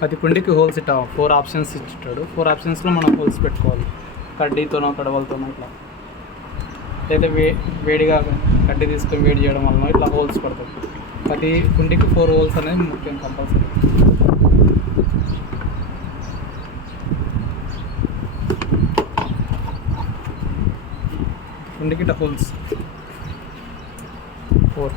ప్రతి కుండికి హోల్స్ ఇట్లా 4 ఆప్షన్స్ ఇచ్చాడు. 4 ఆప్షన్స్లో మనం హోల్స్ పెట్టుకోవాలి. కడ్డీతోనో కడవలతోనో ఇట్లా, లేదా వేడిగా కడ్డీ తీసుకొని వేడి చేయడం వలన ఇట్లా హోల్స్ పడతాయి. ప్రతి కుండికి 4 హోల్స్ అనేది ముఖ్యం, కంపల్సరీ. కుండికి ఇట్లా హోల్స్ 4.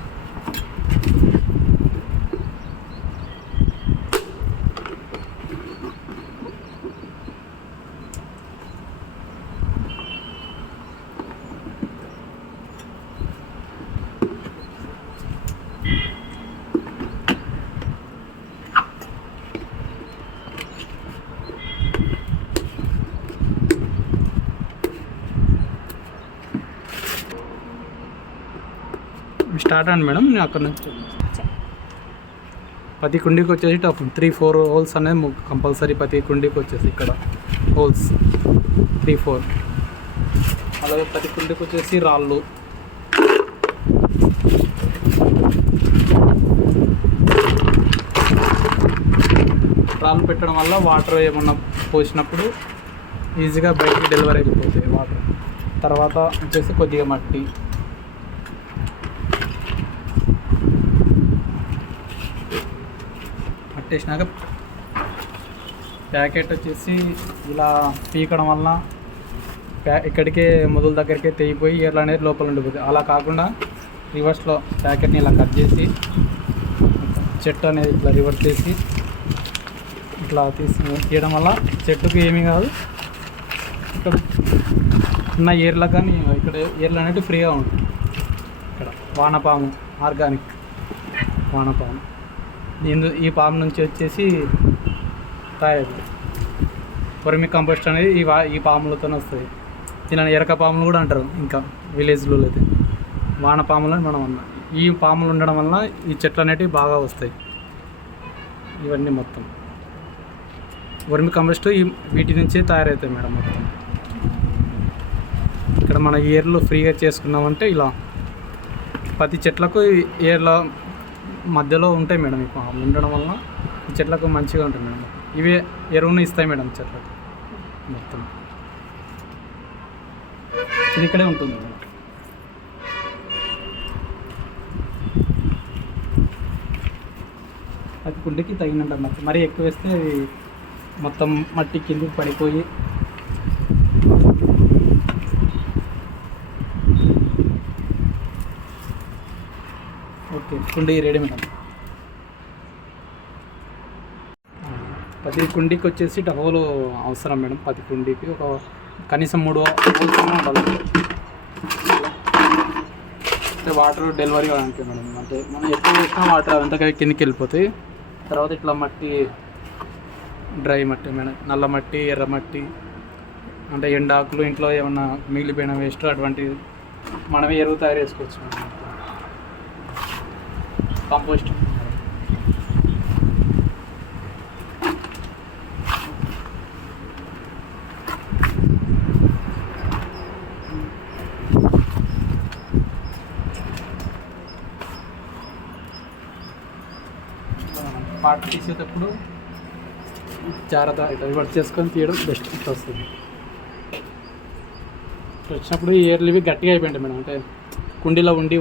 స్టార్ట్ అండి మేడం. నేను అక్కడ నుంచి ప్రతి కుండీకి వచ్చేసి 3-4 హోల్స్ అనేది కంపల్సరీ. ప్రతి కుండీకి వచ్చేసి ఇక్కడ హోల్స్ 3-4. అలాగే ప్రతి కుండీకి వచ్చేసి రాళ్ళు, రాళ్ళు పెట్టడం వల్ల వాటర్ ఏమన్నా పోసినప్పుడు ఈజీగా బయటికి డెలివరీ అయిపోతాయి వాటర్. తర్వాత వచ్చేసి కొద్దిగా మట్టి, వేసినాక ప్యాకెట్ వచ్చేసి ఇలా పీకడం వల్ల ఇక్కడికే మొదల దగ్గరికే తెగిపోయి ఎర్ర అనేది లోపల ఉండిపోతుంది. అలా కాకుండా రివర్స్లో ప్యాకెట్ని ఇలా కట్ చేసి చెట్టు అనేది ఇట్లా రివర్స్ చేసి ఇట్లా తీయడం వల్ల చెట్టుకి ఏమీ కాదు. ఇక్కడ ఉన్న ఏర్లకు కానీ ఇక్కడ ఏర్లు అనేవి ఫ్రీగా ఉంటుంది. ఇక్కడ వానపాము, ఆర్గానిక్ వానపాము. ఈ పాము నుంచి వచ్చేసి తయారు వర్మి కంపోస్ట్ అనేది ఈ పాములతోనే వస్తుంది. దీనిని ఎరక పాములు కూడా అంటారు. ఇంకా విలేజ్లో అయితే వానపాములు అని మనం అన్నాం. ఈ పాములు ఉండడం వల్ల ఈ చెట్లు అనేటివి బాగా వస్తాయి. ఇవన్నీ మొత్తం వర్మి కంపోస్ట్ వీటి నుంచే తయారవుతాయి మేడం. మొత్తం ఇక్కడ మన ఏర్లు ఫ్రీగా చేసుకున్నామంటే ఇలా ప్రతి చెట్లకు ఏర్ల మధ్యలో ఉంటాయి మేడం. ఈ పాములు ఉండడం వల్ల ఈ చెట్లకు మంచిగా ఉంటుంది మేడం. ఇవే ఎరువును ఇస్తాయి మేడం చెట్లకు. మొత్తం ఇది ఇక్కడే ఉంటుంది. అది కుండకి తగినంత మట్టి, మరీ ఎక్కువ వేస్తే మొత్తం మట్టి కిందికి పడిపోయి ఓకే కుండీ రెడీ మేడం. ప్రతి కుండీకి వచ్చేసి హోల్ అవసరం మేడం. ప్రతి కుండీకి ఒక కనీసం 3 హోల్స్ ఉండాలి. అంటే వాటర్ డెలివరీ కావడానికి మేడం. అంటే మనం ఎక్కువ వేసినా వాటర్ అంతగా కిందికి వెళ్ళిపోతాయి. తర్వాత ఇట్లా మట్టి, డ్రై మట్టి మేడం, నల్ల మట్టి, ఎర్ర మట్టి, అంటే ఎండాకులు, ఇంట్లో ఏమన్నా మిగిలిపోయిన వేస్ట్ అటువంటివి మనమే ఎరువు తయారు చేసుకోవచ్చు మేడం. కంపోస్ట్ పాట తీసేటప్పుడు జాగ్రత్త ఇట్లా రివర్స్ చేసుకొని తీయడం బెస్ట్. ఇట్లా వస్తుంది. వచ్చినప్పుడు ఈ ఏర్లు ఇవి గట్టిగా అయిపోయింటాయి మేడం. అంటే కుండీలో ఉండి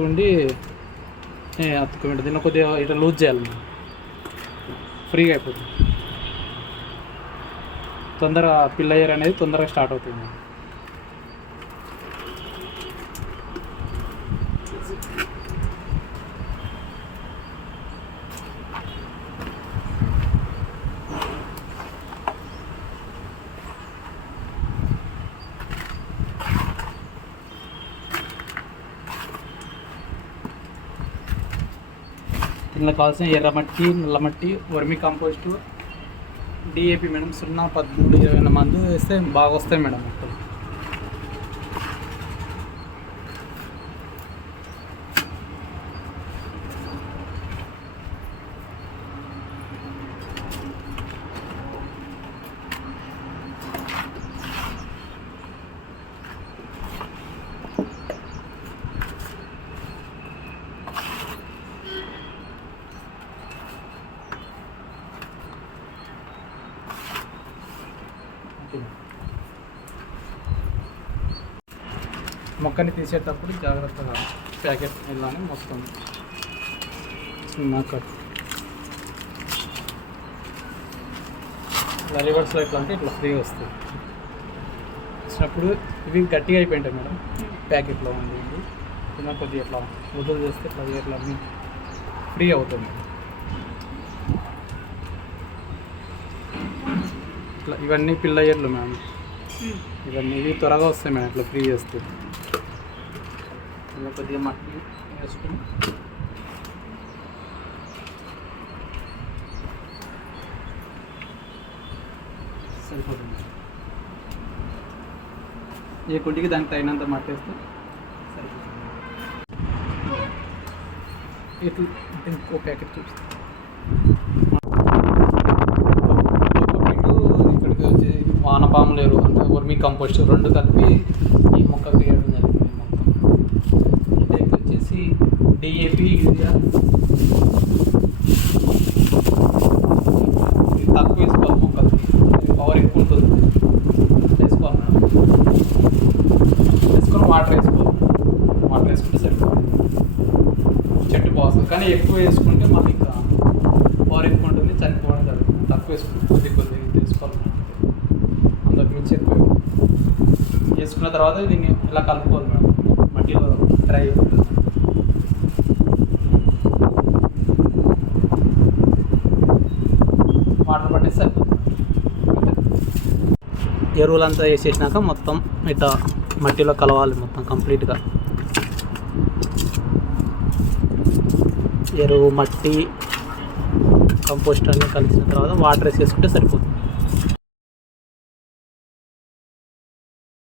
అతుక్కుంటుంది. దీన్ని కొద్దిగా ఇట్లా లూజ్ చేయాలి, ఫ్రీగా అయిపోతుంది. తొందరగా పిల్లయ్యర్ అనేది తొందరగా స్టార్ట్ అవుతుంది. దీనిలో కావాల్సిన ఎర్రమట్టి, నల్లమట్టి, వర్మి కంపోస్టు, డిఏపి మేడం 0, 13, 20 మందు వేస్తే బాగా వస్తాయి మేడం. మొక్కని తీసేటప్పుడు జాగ్రత్తగా ప్యాకెట్ ఇలానే మొత్తం చిన్న కట్ ఇలా రివర్స్లో ఎట్లా అంటే ఇట్లా ఫ్రీ వస్తుంది. వచ్చినప్పుడు ఇవి గట్టిగా అయిపోయింటాయి మేడం ప్యాకెట్లో ఉంది. చిన్న కొద్దిగా ఇట్లా వదులు చేస్తే కొద్దిగా ఇట్లా ఫ్రీ అవుతుంది. ఇట్లా ఇవన్నీ పిల్లయ్యర్లు మ్యామ్, ఇవన్నీ ఇవి త్వరగా వస్తాయి మేడం ఇట్లా ఫ్రీ చేస్తే. ఇలా కొద్దిగా మట్టి వేసుకుని సరిపోతుంది. ఏ కుంటికి దానికి తగినంత మట్టి వేస్తే సరిపోతుంది. ఇట్లా ఇంకో ప్యాకెట్ చూపిస్తాను. ఇక్కడికి వచ్చి వానపాములు ఎరువు అంటే వర్మీ కంపోస్ట్ 2 కలిపి ఈ మొక్కకు వేయడం జరిగింది మొత్తం. ఇదైతే వచ్చేసి డిఏపి యూరియా తక్కువ వేసుకోవాలి మొక్కలకి, పవర్ ఎక్కువ ఉంటుంది వేసుకోవాలి మేడం. వేసుకొని వాటర్ వేసుకోవాలి, వాటర్ వేసుకుంటే సరిపోతుంది, చెట్టు బాగుంటుంది. కానీ ఎక్కువ వేసుకుంటే మనకి ఇంకా పవర్ ఎక్కువ ఉంటుంది, చనిపోవడం జరుగుతుంది. తక్కువ వేసుకుంటే కొద్దిగా వేసుకోవాలి మేడం. అందుకు మించి ఎక్కువ వేసుకున్న తర్వాత దీన్ని ఇలా కలుపుకోవాలి మేడం, మట్టిలో డ్రై అయిపోతుంది. వాటర్ పట్టేసి సరిపోతుంది. ఎరువులంతా వేసేసినాక మొత్తం ఇట్లా మట్టిలో కలవాలి మొత్తం కంప్లీట్గా. ఎరువు, మట్టి, కంపోస్ట్ అన్నీ కలిసిన తర్వాత వాటర్ వేసేసుకుంటే సరిపోతుంది.